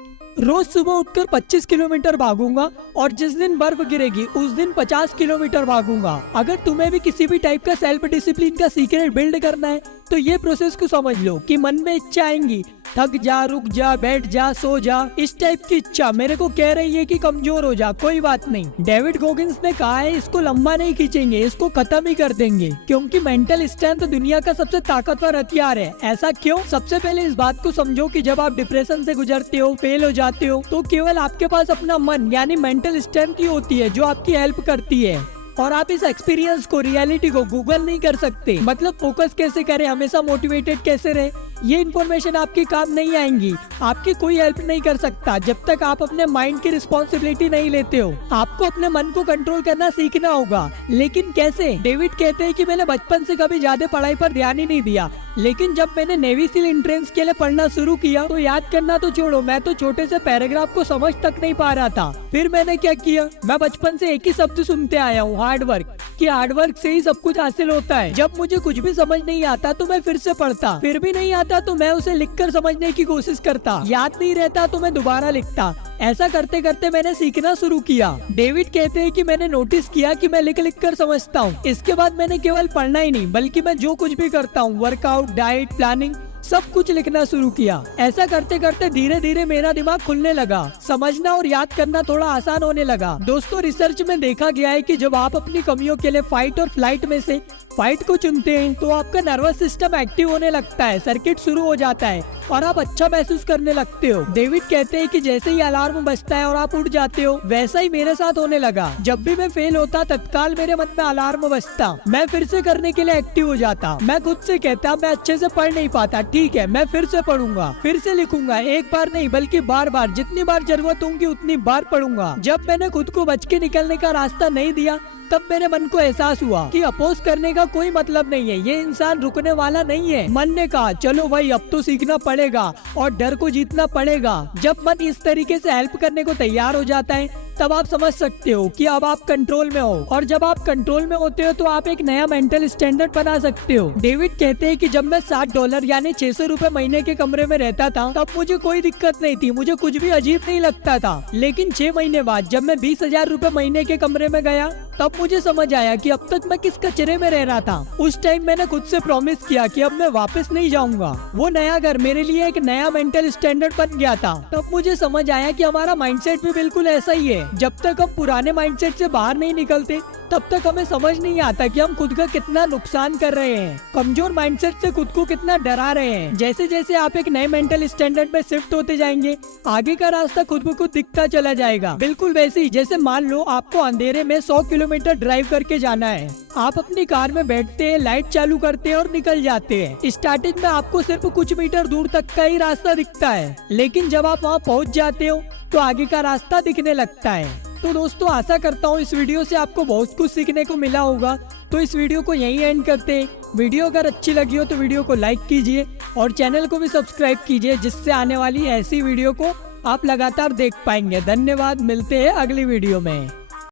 रोज सुबह उठकर 25 किलोमीटर भागूंगा और जिस दिन बर्फ गिरेगी उस दिन 50 किलोमीटर भागूंगा। अगर तुम्हें भी किसी भी टाइप का सेल्फ डिसिप्लिन का सीक्रेट बिल्ड करना है तो ये प्रोसेस को समझ लो कि मन में इच्छा आएंगी, थक जा, रुक जा, बैठ जा, सो जा, इस टाइप की इच्छा मेरे को कह रही है कि कमजोर हो जा, कोई बात नहीं। डेविड गॉगिंस ने कहा है इसको लंबा नहीं खींचेंगे, इसको खत्म ही कर देंगे, क्योंकि मेंटल स्ट्रेंथ दुनिया का सबसे ताकतवर हथियार है। ऐसा क्यों? सबसे पहले इस बात को समझो कि जब आप डिप्रेशन से गुजरते हो, फेल हो जाते हो, तो केवल आपके पास अपना मन यानी मेंटल स्ट्रेंथ ही होती है जो आपकी हेल्प करती है। और आप इस एक्सपीरियंस को, रियलिटी को गूगल नहीं कर सकते। मतलब फोकस कैसे करें, हमेशा मोटिवेटेड कैसे रहे, ये इन्फॉर्मेशन आपके काम नहीं आएंगी, आपकी कोई हेल्प नहीं कर सकता जब तक आप अपने माइंड की रिस्पॉन्सिबिलिटी नहीं लेते हो। आपको अपने मन को कंट्रोल करना सीखना होगा, लेकिन कैसे? डेविड कहते हैं कि मैंने बचपन से कभी ज्यादा पढ़ाई पर ध्यान ही नहीं दिया, लेकिन जब मैंने नेवी सील एंट्रेंस के लिए पढ़ना शुरू किया तो याद करना तो छोड़ो, मैं तो छोटे से पैराग्राफ को समझ तक नहीं पा रहा था। फिर मैंने क्या किया, मैं बचपन से एक ही शब्द सुनते आया हूँ, हार्ड वर्क, कि हार्ड वर्क से ही सब कुछ हासिल होता है। जब मुझे कुछ भी समझ नहीं आता तो मैं फिर से पढ़ता, फिर भी नहीं आता तो मैं उसे लिखकर समझने की कोशिश करता, याद नहीं रहता तो मैं दोबारा लिखता। ऐसा करते करते मैंने सीखना शुरू किया। डेविड कहते हैं कि मैंने नोटिस किया कि मैं लिख लिख कर समझता हूँ। इसके बाद मैंने केवल पढ़ना ही नहीं बल्कि मैं जो कुछ भी करता हूँ, वर्कआउट, डाइट, प्लानिंग, सब कुछ लिखना शुरू किया। ऐसा करते करते धीरे धीरे मेरा दिमाग खुलने लगा, समझना और याद करना थोड़ा आसान होने लगा। दोस्तों, रिसर्च में देखा गया है कि जब आप अपनी कमियों के लिए फाइट और फ्लाइट में से फाइट को चुनते हैं तो आपका नर्वस सिस्टम एक्टिव होने लगता है, सर्किट शुरू हो जाता है और आप अच्छा महसूस करने लगते हो। डेविड कहते हैं कि जैसे ही अलार्म बजता है और आप उठ जाते हो, वैसा ही मेरे साथ होने लगा। जब भी मैं फेल होता तत्काल मेरे मन में अलार्म बजता, मैं फिर से करने के लिए एक्टिव हो जाता। मैं खुद से कहता मैं अच्छे से पढ़ नहीं पाता, ठीक है मैं फिर से पढ़ूंगा, फिर से लिखूंगा, एक बार नहीं बल्कि बार बार, जितनी बार जरूरत होगी उतनी बार पढ़ूंगा। जब मैंने खुद को बच के निकलने का रास्ता नहीं दिया तब मेरे मन को एहसास हुआ कि अपोज करने का कोई मतलब नहीं है, ये इंसान रुकने वाला नहीं है। मन ने कहा चलो भाई अब तो सीखना पड़ेगा और डर को जीतना पड़ेगा। जब मन इस तरीके से हेल्प करने को तैयार हो जाता है तब आप समझ सकते हो कि अब आप कंट्रोल में हो, और जब आप कंट्रोल में होते हो तो आप एक नया मेंटल स्टैंडर्ड बना सकते हो। डेविड कहते हैं कि जब मैं $60 यानी 600 रुपए महीने के कमरे में रहता था तब मुझे कोई दिक्कत नहीं थी, मुझे कुछ भी अजीब नहीं लगता था। लेकिन 6 महीने बाद जब मैं 20,000 रुपए महीने के कमरे में गया तब मुझे समझ आया कि अब तक मैं किस कचरे में रह रहा था। उस टाइम मैंने खुद से प्रॉमिस किया कि अब मैं वापस नहीं जाऊंगा। वो नया घर मेरे लिए एक नया मेंटल स्टैंडर्ड बन गया था। तब मुझे समझ आया कि हमारा माइंडसेट भी बिल्कुल ऐसा ही है। जब तक हम पुराने माइंडसेट से बाहर नहीं निकलते तब तक हमें समझ नहीं आता कि हम खुद का कितना नुकसान कर रहे हैं, कमजोर माइंडसेट से खुद को कितना डरा रहे हैं। जैसे जैसे आप एक नए मेंटल स्टैंडर्ड में शिफ्ट होते जाएंगे, आगे का रास्ता खुद ब खुद दिखता चला जाएगा। बिल्कुल वैसे ही जैसे मान लो आपको अंधेरे में 100 किलोमीटर ड्राइव करके जाना है। आप अपनी कार में बैठते हैं, लाइट चालू करते हैं और निकल जाते हैं। स्टार्टिंग में आपको सिर्फ कुछ मीटर दूर तक का ही रास्ता दिखता है, लेकिन जब आप वहाँ पहुँच जाते हो तो आगे का रास्ता दिखने लगता है। तो दोस्तों, आशा करता हूँ इस वीडियो से आपको बहुत कुछ सीखने को मिला होगा। तो इस वीडियो को यहीं एंड करते हैं। वीडियो अगर अच्छी लगी हो तो वीडियो को लाइक कीजिए और चैनल को भी सब्सक्राइब कीजिए, जिससे आने वाली ऐसी वीडियो को आप लगातार देख पाएंगे। धन्यवाद, मिलते हैं अगली वीडियो में।